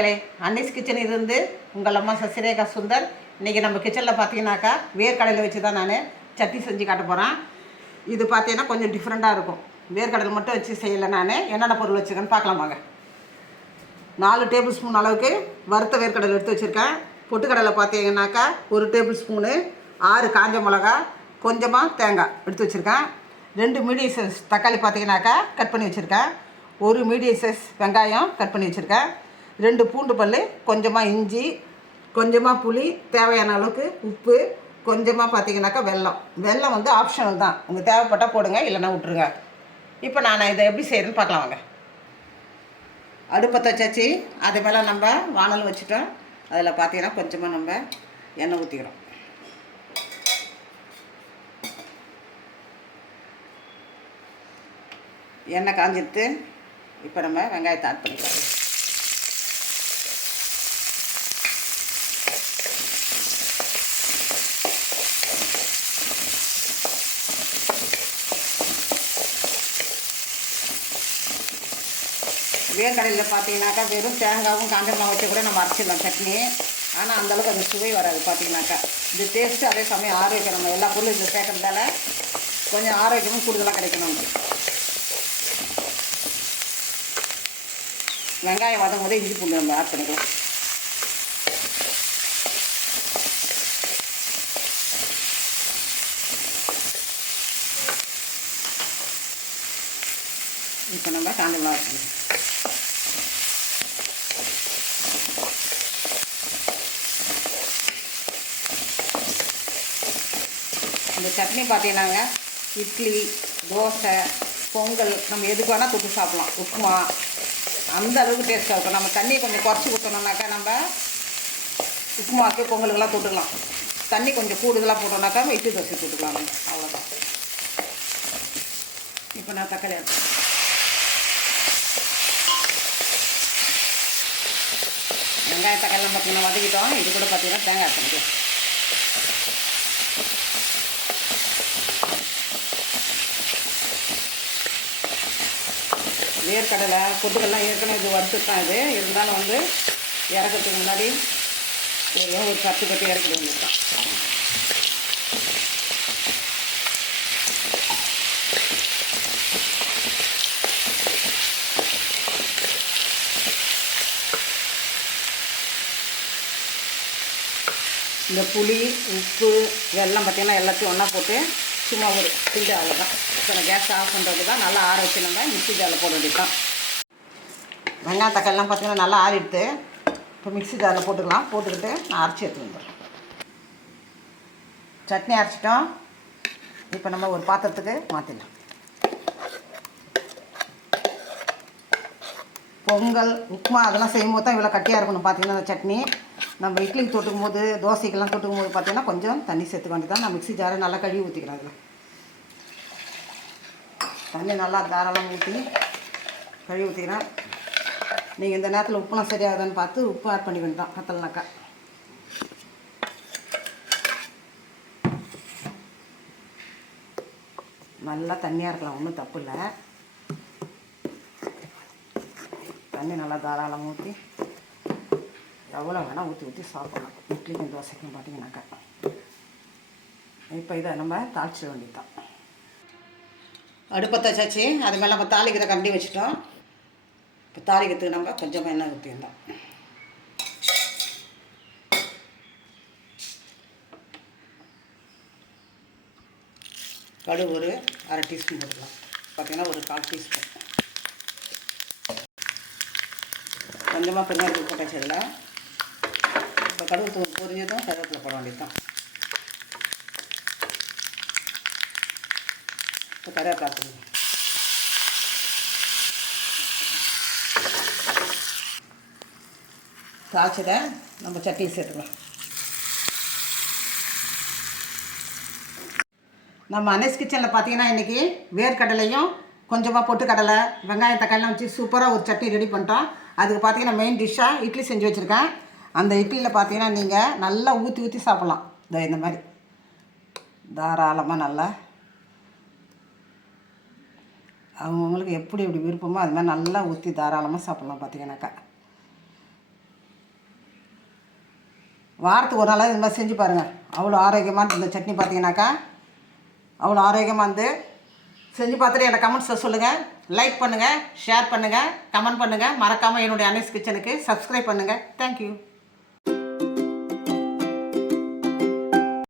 மக்களே, அன்னிஸ் கிச்சன் இருந்து உங்கள் அம்மா சசிரேகா சுந்தர். இன்றைக்கி நம்ம கிச்சனில் பார்த்தீங்கன்னாக்கா வேர்க்கடலை வச்சு தான் நான் சட்னி செஞ்சு காட்ட போகிறேன். இது பார்த்தீங்கன்னா கொஞ்சம் டிஃப்ரெண்ட்டாக இருக்கும். வேர்க்கடலை மட்டும் வச்சு செய்யலை. நான் என்னென்ன பொருள் வச்சுருக்கேன்னு பார்க்கலாம் வாங்க. 4 டேபிள் ஸ்பூன் அளவுக்கு வறுத்த வேர்க்கடலை எடுத்து வச்சுருக்கேன். பொட்டுக்கடலை பார்த்தீங்கன்னாக்கா 1 டேபிள் ஸ்பூனு, 6 காஞ்ச மிளகா, கொஞ்சமாக தேங்காய் எடுத்து வச்சுருக்கேன். 2 மீடியம் சைஸ் தக்காளி பார்த்தீங்கன்னாக்கா கட் பண்ணி வச்சுருக்கேன். 1 மீடியம் சைஸ் வெங்காயம் கட் பண்ணி வச்சுருக்கேன். 2 பூண்டு பல், கொஞ்சமாக இஞ்சி, கொஞ்சமாக புளி, தேவையான அளவுக்கு உப்பு, கொஞ்சமாக பார்த்தீங்கன்னாக்கா வெல்லம் வந்து ஆப்ஷனல் தான். உங்களுக்கு தேவைப்பட்டால் போடுங்க, இல்லைன்னா விட்ருங்க. இப்போ நான் இதை எப்படி செய்கிறேன்னு பார்க்கலாம் வாங்க. அடுப்பத்தை வச்சாச்சு. அது மேலே நம்ம வானல் வச்சுட்டோம். அதில் பார்த்தீங்கன்னா கொஞ்சமாக நம்ம எண்ணெய் ஊற்றிக்கிறோம். எண்ணெய் காஞ்சிடுத்து. இப்போ நம்ம வெங்காயத்தை ஆட் பண்ணிக்கலாம். வேர்க்கடலையில் பார்த்தீங்கன்னாக்கா வெறும் தேங்காயும் காஞ்ச மிளகாய் வச்சு கூட நம்ம அரைச்சிடலாம் சட்னி. ஆனால் அந்தளவுக்கு கொஞ்சம் சுவை வராது. பார்த்தீங்கன்னாக்கா இது டேஸ்ட்டு, அதே சமயம் ஆரோக்கியம். நம்ம எல்லா பொருளும் இதில் சேர்க்கறதால கொஞ்சம் ஆரோக்கியமும் கூடுதலாக கிடைக்கும் நமக்கு. வெங்காயம் வதங்கும் போது இஞ்சி பூண்டு நம்ம ஆட் பண்ணிக்கலாம். இப்போ நம்ம காஞ்ச மிளகா ஆட் பண்ணிக்கலாம். இந்த சட்னி பார்த்தீங்கன்னாங்க இட்லி, தோசை, பொங்கல் நம்ம எதுக்கு வேணால் தொட்டு சாப்பிட்லாம். உப்புமா அந்த அளவுக்கு டேஸ்ட்டாக இருக்கும். நம்ம தண்ணியை கொஞ்சம் குறைச்சி ஊற்றணுன்னாக்கா நம்ம உப்புமாவுக்கு பொங்கலுக்கெல்லாம் தொட்டுக்கலாம். தண்ணி கொஞ்சம் கூடுதலாக போட்டோம்னாக்கா இட்லி தோசை தொட்டுக்கலாம். அவ்வளோதான். இப்போ நான் தக்காளி ஆட் வெங்காய தக்காளிலாம் பார்த்தீங்கன்னா வதக்கிட்டோம். இது கூட பார்த்தீங்கன்னா தேங்காய் ஆட் பண்ணிக்கலாம். வேர்க்கடலை பொட்டுக்கடலாம் ஏற்கனவே இது வறுத்து தான். இது இருந்தாலும் வந்து இறக்கிறதுக்கு முன்னாடி ஒரு 10 கட்டி இறக்கிட்டு வந்துருக்கோம். இந்த புளி, உப்பு, வெல்லம் பார்த்திங்கன்னா எல்லாத்தையும் ஒன்றா போட்டு சும்மா ஒரு கிண்டு அவ்வளோதான். இப்போ நான் கேஸ் ஆஃப் பண்ணுறது தான். நல்லா ஆற வச்சு நம்ம மிக்ஸி ஜாரில் போட வேண்டியது தான். வெங்காயம் தக்காளிலாம் பார்த்திங்கன்னா நல்லா ஆறிடுது. இப்போ மிக்ஸி ஜாரில் போட்டுக்கலாம். போட்டுக்கிட்டு நான் அரைச்சி எடுத்து வந்துடுறேன். சட்னி அரைச்சிட்டோம். இப்போ நம்ம ஒரு பாத்திரத்துக்கு மாற்றிடலாம். பொங்கல், உப்புமா அதெல்லாம் செய்யும்போது தான் இவ்வளோ கட்டியாக இருக்கணும். பார்த்திங்கன்னா அந்த சட்னி நம்ம இட்லிக்கு தொட்டுக்கும் போது, தோசைக்கெல்லாம் தொட்டுக்கும் போது பார்த்திங்கன்னா கொஞ்சம் தண்ணி சேர்த்துக்க வேண்டியதான். நான் மிக்ஸி ஜாரை நல்லா கழுவி ஊற்றிக்கிறேன். அதில் தண்ணி நல்லா தாராளமாக ஊற்றி கழுவி ஊற்றிக்கிறேன். நீங்கள் இந்த நேரத்தில் உப்புலாம் சரியாகுதான்னு பார்த்து உப்பு ஆட் பண்ணி வேண்டாம். பத்தலைனாக்கா நல்லா தண்ணியாக இருக்கலாம், ஒன்றும் தப்பு இல்லை. தண்ணி நல்லா தாராளமாக ஊற்றி எவ்வளோ வேணால் ஊற்றி சாப்பிடலாம். இட்லிக்கும் தோசைக்கும் பார்த்தீங்கன்னாக்கா. இப்போ இதை நம்ம தாளிச்சிட வேண்டியது தான். அடுப்பத்தை வச்சாச்சு. அது மேலே நம்ம தாளிக்கிற கரண்டி வச்சுட்டோம். இப்போ தாளிக்கிறதுக்கு நம்ம கொஞ்சமாக எண்ணெய் ஊற்றிருந்தோம். கடுகு ஒரு 1/2 டீஸ்பூன் போட்டுக்கலாம். பார்த்திங்கன்னா ஒரு 1/4 டீஸ்பூன். கொஞ்சமாக பெருங்காயத்தூள் போட்டாச்சு. அதில் இப்போ கடுகு தூள் பொரிஞ்சதும் கருவேப்பிலை போட வேண்டியது தான். இப்போ கருவேப்பிலை போடுங்க. தாளிச்சதை நம்ம சட்னி சேர்த்துக்கலாம். நம்ம அன்னிஸ் கிச்சனில் பார்த்தீங்கன்னா இன்றைக்கி வேர்க்கடலையும் கொஞ்சமாக பொட்டுக்கடலை, வெங்காயம் தக்காளிலாம் வச்சு சூப்பராக ஒரு சட்னி ரெடி பண்ணிட்டோம். அதுக்கு பார்த்தீங்கன்னா மெயின் டிஷ்ஷாக இட்லி செஞ்சு வச்சுருக்கேன். அந்த இட்லியில் பார்த்தீங்கன்னா நீங்கள் நல்லா ஊற்றி சாப்பிட்லாம். இந்த மாதிரி தாராளமாக நல்லா அவங்கவுங்களுக்கு எப்படி எப்படி விருப்பமோ அது மாதிரி நல்லா ஊற்றி தாராளமாக சாப்பிட்லாம். பார்த்தீங்கன்னாக்கா வாரத்துக்கு ஒரு நாளாக இந்த மாதிரி செஞ்சு பாருங்கள். அவ்வளோ ஆரோக்கியமான இந்த சட்னி பார்த்தீங்கன்னாக்கா அவ்வளோ ஆரோக்கியமாக இருந்து செஞ்சு பார்த்துட்டு எனக்கு கமெண்ட்ஸில் சொல்லுங்கள். லைக் பண்ணுங்கள், ஷேர் பண்ணுங்கள், கமெண்ட் பண்ணுங்கள். மறக்காமல் என்னுடைய அனீஸ் கிச்சனுக்கு சப்ஸ்கிரைப் பண்ணுங்கள். தேங்க்யூ.